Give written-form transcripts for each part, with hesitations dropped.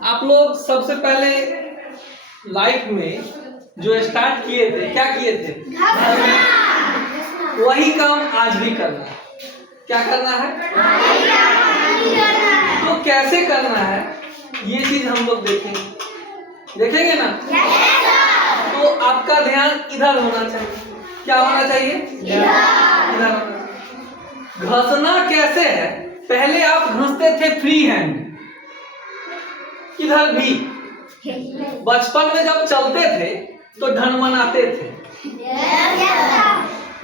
आप लोग सबसे पहले लाइफ में जो स्टार्ट किए थे, क्या किए थे? वही काम आज भी करना है। क्या करना है? तो कैसे करना है ये चीज हम लोग देखेंगे ना। तो आपका ध्यान इधर होना चाहिए। क्या होना चाहिए? इधर होना चाहिए। घसना कैसे है? पहले आप घसते थे फ्री हैंड, इधर भी। बचपन में जब चलते थे तो ढनमनाते थे।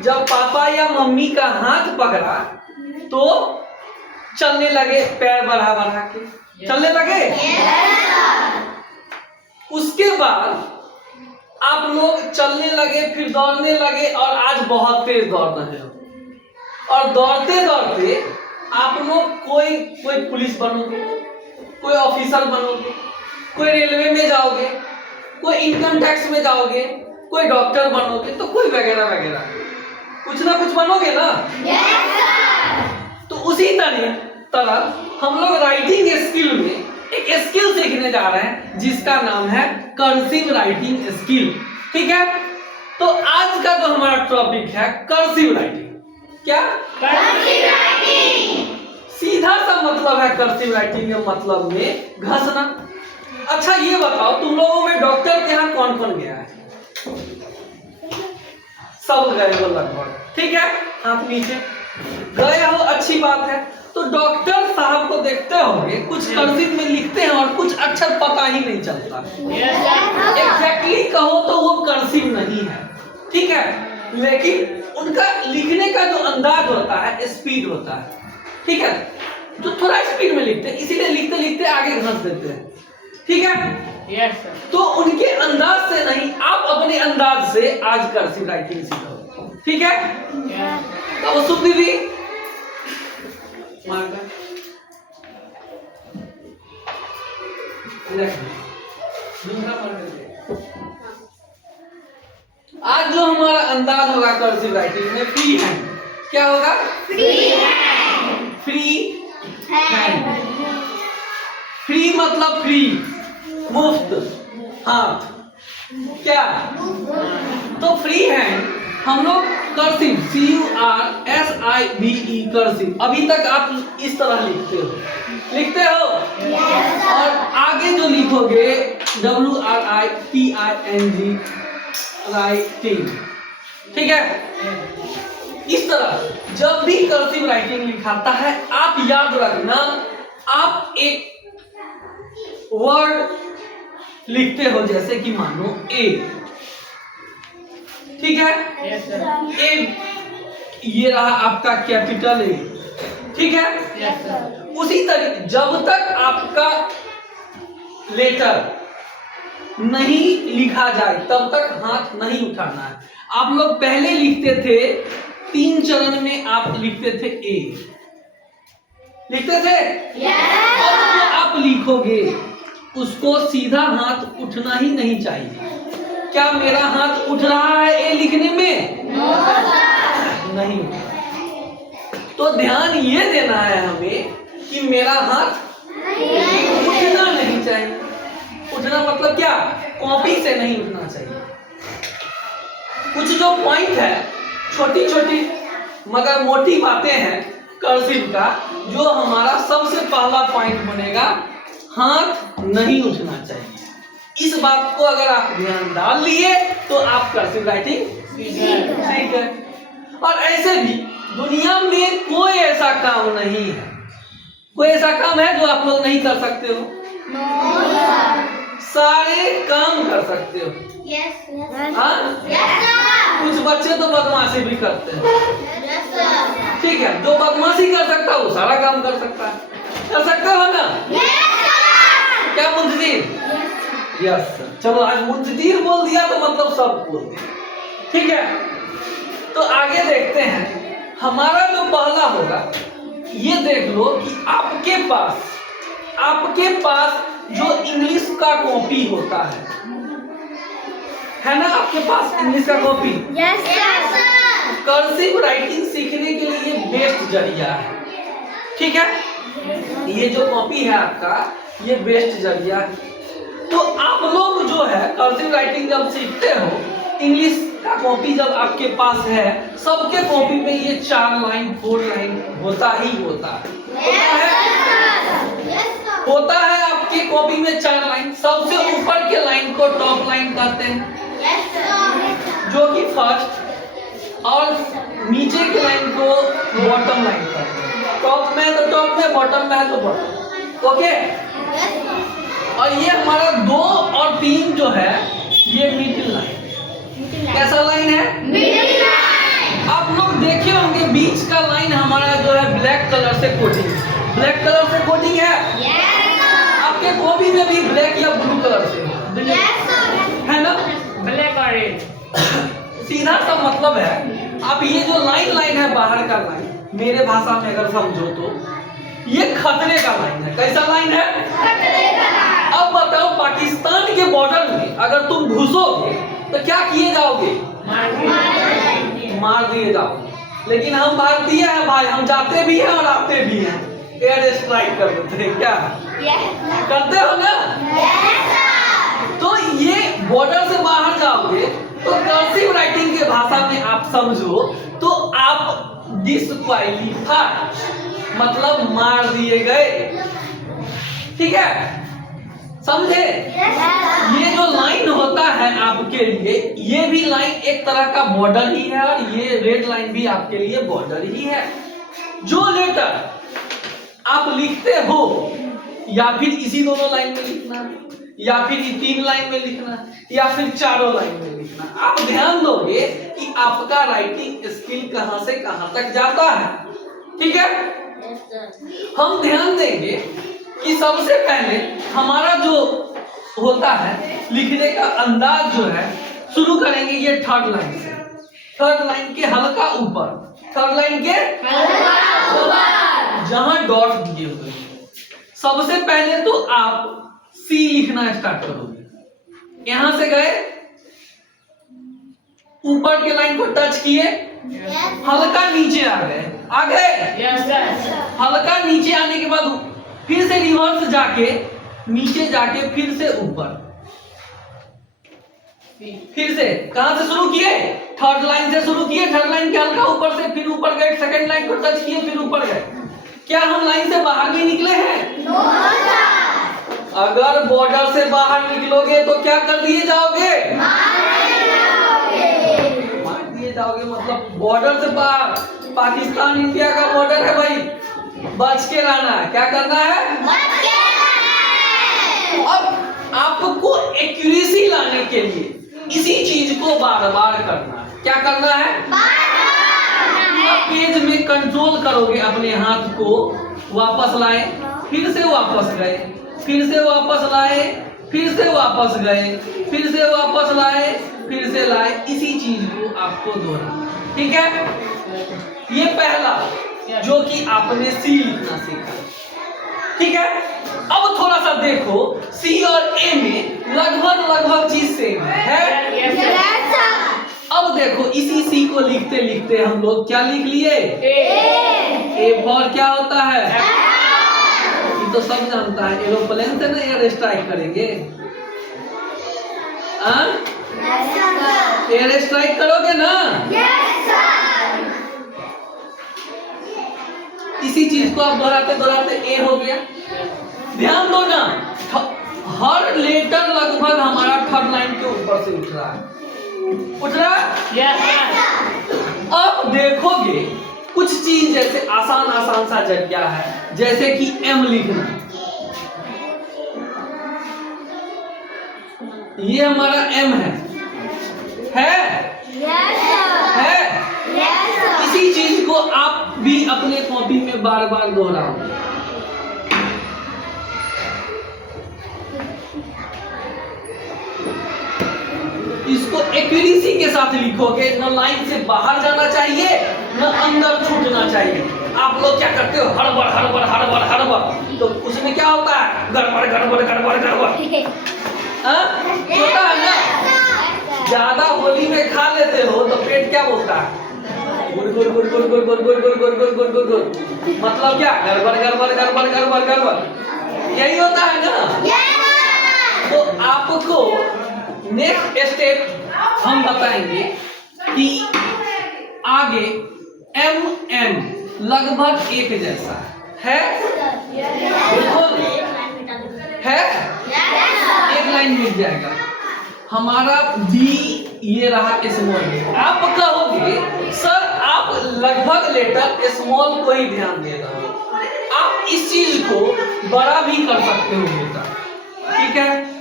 जब पापा या मम्मी का हाथ पकड़ा तो चलने लगे, पैर बढ़ा बढ़ा के चलने लगे। उसके बाद आप लोग चलने लगे, फिर दौड़ने लगे और आज बहुत तेज दौड़ रहे हो। और दौड़ते दौड़ते आप लोग कोई पुलिस बनोगे, कोई ऑफिसर बनोगे, कोई रेलवे में जाओगे, कोई इनकम टैक्स में जाओगे, कोई डॉक्टर बनोगे, तो कोई वगैरह वगैरह कुछ ना कुछ बनोगे ना। तो उसी तरह हम लोग राइटिंग स्किल में एक स्किल सीखने जा रहे हैं जिसका नाम है कर्सिव राइटिंग स्किल। ठीक है, तो आज का जो हमारा टॉपिक है कर्सिव राइटिंग। क्या? Cursive writing. सीधा सा मतलब है कर्सिव राइटिंग के मतलब में घसना। अच्छा ये बताओ, तुम लोगों में डॉक्टर के यहाँ कौन कौन गया है? सब गए हो लगभग। ठीक है, हाथ नीचे गए हो, अच्छी बात है। तो डॉक्टर साहब को देखते होंगे, कुछ कर्सिव में लिखते हैं और कुछ अक्षर पता ही नहीं चलता। एग्जैक्टली कहो तो वो कर्सिव नहीं है। ठीक है, लेकिन उनका लिखने का जो अंदाज होता है स्पीड होता है। ठीक है, जो थोड़ा स्पीड में लिखते हैं, इसीलिए लिखते लिखते आगे घस देते हैं। ठीक है, यस सर। तो उनके अंदाज से नहीं, आप अपने अंदाज से आज कर्सिव राइटिंग सीखो। ठीक है, तो सुन दीदी आज जो हमारा अंदाज होगा कर्सिव राइटिंग में फ्री हैंड। क्या होगा? Free hand. फ्री मतलब फ्री, मुफ्त हाथ। क्या? तो फ्री हैंड हम लोग कर्सिव CURSIVE कर्सिव अभी तक आप इस तरह लिखते हो और आगे जो लिखोगे WRITING राइटिंग। ठीक है, इस तरह जब भी कर्सिव राइटिंग लिखाता है आप याद रखना, आप एक वर्ड लिखते हो, जैसे कि मानो ए। ठीक है, ए ये रहा आपका कैपिटल ए। ठीक है, उसी तरीके जब तक आपका लेटर नहीं लिखा जाए तब तक हाथ नहीं उठाना है। आप लोग पहले लिखते थे 3 चरण में, आप लिखते थे ए, लिखते थे। और जो आप लिखोगे उसको सीधा हाथ उठना ही नहीं चाहिए। क्या मेरा हाथ उठ रहा है ए लिखने में? नहीं। तो ध्यान ये देना है हमें कि मेरा हाथ उठना नहीं चाहिए। उठना मतलब क्या? कॉपी से नहीं उठना चाहिए। कुछ जो पॉइंट है, छोटी छोटी मगर मोटी बातें हैं कर्सिव का, जो हमारा सबसे पहला पॉइंट बनेगा, हाथ नहीं उठना चाहिए। इस बात को अगर आप ध्यान डाल लिए तो आप कर्सिव राइटिंग सीख गए। और ऐसे भी दुनिया में कोई ऐसा काम नहीं है, कोई ऐसा काम है जो आप लोग नहीं कर सकते हो? सारे काम कर सकते हो। कुछ बच्चे तो बदमाशी भी करते हैं। ठीक है, जो बदमाशी कर सकता है वो सारा काम कर सकता है। कर सकते हो ना? क्या मुंतजीर? Yes sir. चलो आज मुंतजीर बोल दिया तो मतलब सब बोल दिया। ठीक है, तो आगे देखते हैं। हमारा जो पहला होगा, ये देख लो कि आपके पास जो इंग्लिश का कॉपी होता है ना? आपके पास इंग्लिश का copy. Yes sir. Cursive writing सीखने के लिए बेस्ट जरिया है। ठीक है, ये जो कॉपी है आपका, ये बेस्ट जरिया है। तो आप लोग जो है कर्सिव राइटिंग जब सीखते हो, इंग्लिश का कॉपी जब आपके पास है, सबके कॉपी में ये 4 लाइन 4 लाइन होता ही होता है। होता है आपके कॉपी में 4 लाइन। सबसे ऊपर के लाइन को टॉप लाइन कहते हैं, जो कि फर्स्ट, और नीचे के लाइन को बॉटम लाइन कहते हैं। टॉप में है तो टॉप में, बॉटम में है तो बॉटम। ओके। और ये हमारा 2 और 3 जो है ये मिडिल लाइन। कैसा लाइन है? Middle line. आप लोग देखे होंगे बीच का लाइन हमारा जो है ब्लैक कलर से कोटिंग, ब्लैक कलर से कोटिंग है। आपके कॉपी में भी ब्लैक या ब्लू कलर से है ना? ब्लैक और रेड। सीधा सा मतलब है, अब ये जो लाइन है बाहर का लाइन, मेरे भाषा में अगर समझो तो ये खतरे का लाइन है। कैसा लाइन है? खतरे का लाइन। अब बताओ, पाकिस्तान के बॉर्डर में अगर तुम घुसोगे तो क्या किए जाओगे? मार दिए जाओगे। लेकिन हम भारतीय हैं भाई, हम जाते भी हैं और आते भी हैं, एयर स्ट्राइक कर देते हैं। क्या करते हो ना? तो ये बॉर्डर से बाहर जाओगे तो कर्सिव राइटिंग के भाषा में आप समझो तो आप डिस्क्वालीफाइड, मतलब मार दिए गए। ठीक है, समझे? ये जो लाइन होता है आपके लिए, ये भी लाइन एक तरह का बॉर्डर ही है, और ये रेड लाइन भी आपके लिए बॉर्डर ही है। जो लेटर आप लिखते हो, या फिर इसी दोनों लाइन में लिखना, या फिर 3 लाइन में लिखना, या फिर 4 लाइन में लिखना, आप ध्यान दोगे कि आपका राइटिंग स्किल कहां से कहां तक जाता है। ठीक है, हम ध्यान देंगे कि सबसे पहले हमारा जो होता है लिखने का अंदाज जो है, शुरू करेंगे ये 3rd लाइन से। 3rd लाइन के हल्का ऊपर, 3rd लाइन के हल्का ऊपर जहां डॉट दिए हुए, सबसे पहले तो आप सी लिखना स्टार्ट करोगे। यहां से गए, ऊपर के लाइन को टच किए, हल्का नीचे आ गए, हल्का नीचे आने के बाद फिर से रिवर्स जाके नीचे जाके फिर से ऊपर, फिर से कहां से शुरू किए? 3rd लाइन से शुरू किए, 3rd लाइन के हल्का ऊपर से फिर ऊपर गए, 2nd लाइन को टच किए, फिर ऊपर गए। क्या हम लाइन से बाहर भी निकले हैं? अगर बॉर्डर से बाहर निकलोगे तो क्या कर दिए जाओगे? मार दिए जाओगे। मतलब बॉर्डर से बाहर, पाकिस्तान इंडिया का बॉर्डर है भाई, बच के रहना है। क्या करना है? अब आपको एक्यूरेसी लाने के लिए इसी चीज को बार बार करना है। क्या करना है? आप पेज में कंट्रोल करोगे, अपने हाथ को वापस लाए, फिर से वापस गए, फिर से वापस लाए, फिर से वापस गए, फिर से वापस लाए, फिर से लाए। इसी चीज को आपको दोहराना। ठीक है, ये पहला जो कि आपने सी लिखना सीखा। ठीक है, अब थोड़ा सा देखो, सी और ए में लगभग चीज सेम है। अब देखो, इसी सी को लिखते लिखते हम लोग क्या लिख लिए? ए फॉर क्या होता है? ये तो सब जानता है, एरोप्लेन से ना एयर स्ट्राइक करेंगे। एयर स्ट्राइक करोगे ना? इसी चीज को आप दोहराते दोहराते ए हो गया। ध्यान दो ना, हर लेटर लगभग हमारा 3rd लाइन के ऊपर से उठ रहा है, उठ रहा है। अब देखोगे कुछ चीज जैसे आसान सा जगह है, जैसे कि एम लिखना, ये हमारा एम है। इसी चीज को आप भी अपने कॉपी में बार बार दोहराओ। इसको एक्यूरेसी के साथ लिखोगे, न लाइन से बाहर जाना चाहिए, न अंदर छूटना चाहिए। आप लोग क्या करते हो? हड़बड़ हड़बड़ हड़बड़ हड़बड़, तो उसमें क्या होता है? गड़बड़ गड़बड़ गड़बड़ गड़बड़ होता है ना। ज्यादा होली में खा लेते हो तो पेट क्या बोलता है? गुड़ गुड़ गुड़ गुड़ गुड़ गुड़ गुड़ गुड़ गुड़ गुड़ गुड़ गुड़ गुड़, मतलब क्या? गड़बड़ गड़बड़ गड़बड़ गड़बड़ गड़बड़। यही होता है ना। तो आपको नेक्स्ट स्टेप हम बताएंगे कि आगे एम एन लगभग एक जैसा है, बिल्कुल है, एक लाइन मिल जाएगा। हमारा बी ये रहा स्मॉल। आप कहोगे सर आप लगभग लेटर स्मॉल को ही ध्यान दे रहे हो, आप इस चीज को बड़ा भी कर सकते हो बेटा, ठीक है।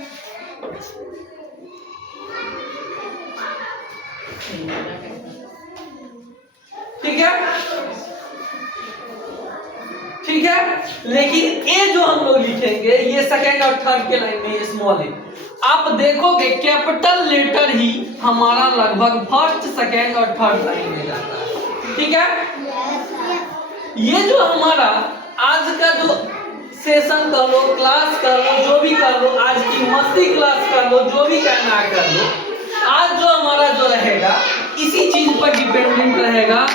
ठीक है, ठीक है। लेकिन ये जो हम लोग लिखेंगे ये सेकेंड और थर्ड के लाइन में स्मॉल है। आप देखोगे कैपिटल लेटर ही हमारा लगभग फर्स्ट सेकेंड और थर्ड लाइन में जाता है, ठीक है। ये जो हमारा आज का जो सेशन कर लो, क्लास कर लो, जो भी कर लो, आज की मस्ती क्लास कर लो, जो भी करना कर लो, आज जो हमारा जो रहेगा इसी चीज पर डिपेंडेंट रहेगा